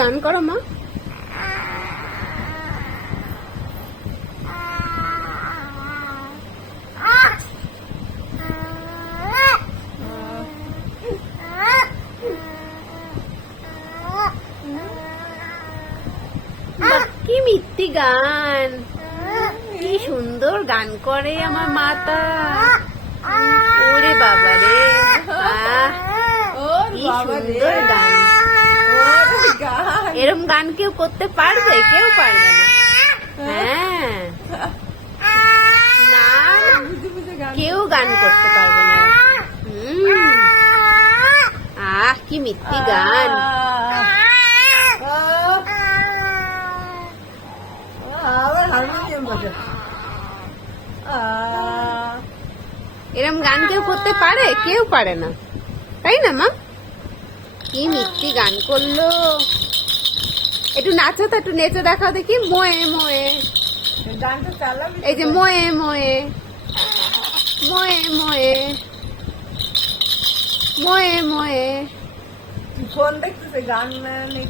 গান করো মা। কি মিষ্টি গান, কি সুন্দর গান করে আমার মাতা। ওরে বাবা রে, কি সুন্দর গান। এরম গান কেউ করতে পারবে? কেউ পারবে না। হ্যাঁ, না কেউ গান করতে পারবে না। কি মিষ্টি গান। এরম গান কেউ করতে পারে? কেউ পারে না, তাই না মা? কি মিষ্টি গান করলো। একটু নাচো তো, একটু নেচে দেখাও দেখি। মোয়ে মোয়ে, এই যে মোয়ে মোয়ে, মোয়ে মোয়ে, মোয়ে মোয়ে। ফোন দেখতেছে, গান নেই।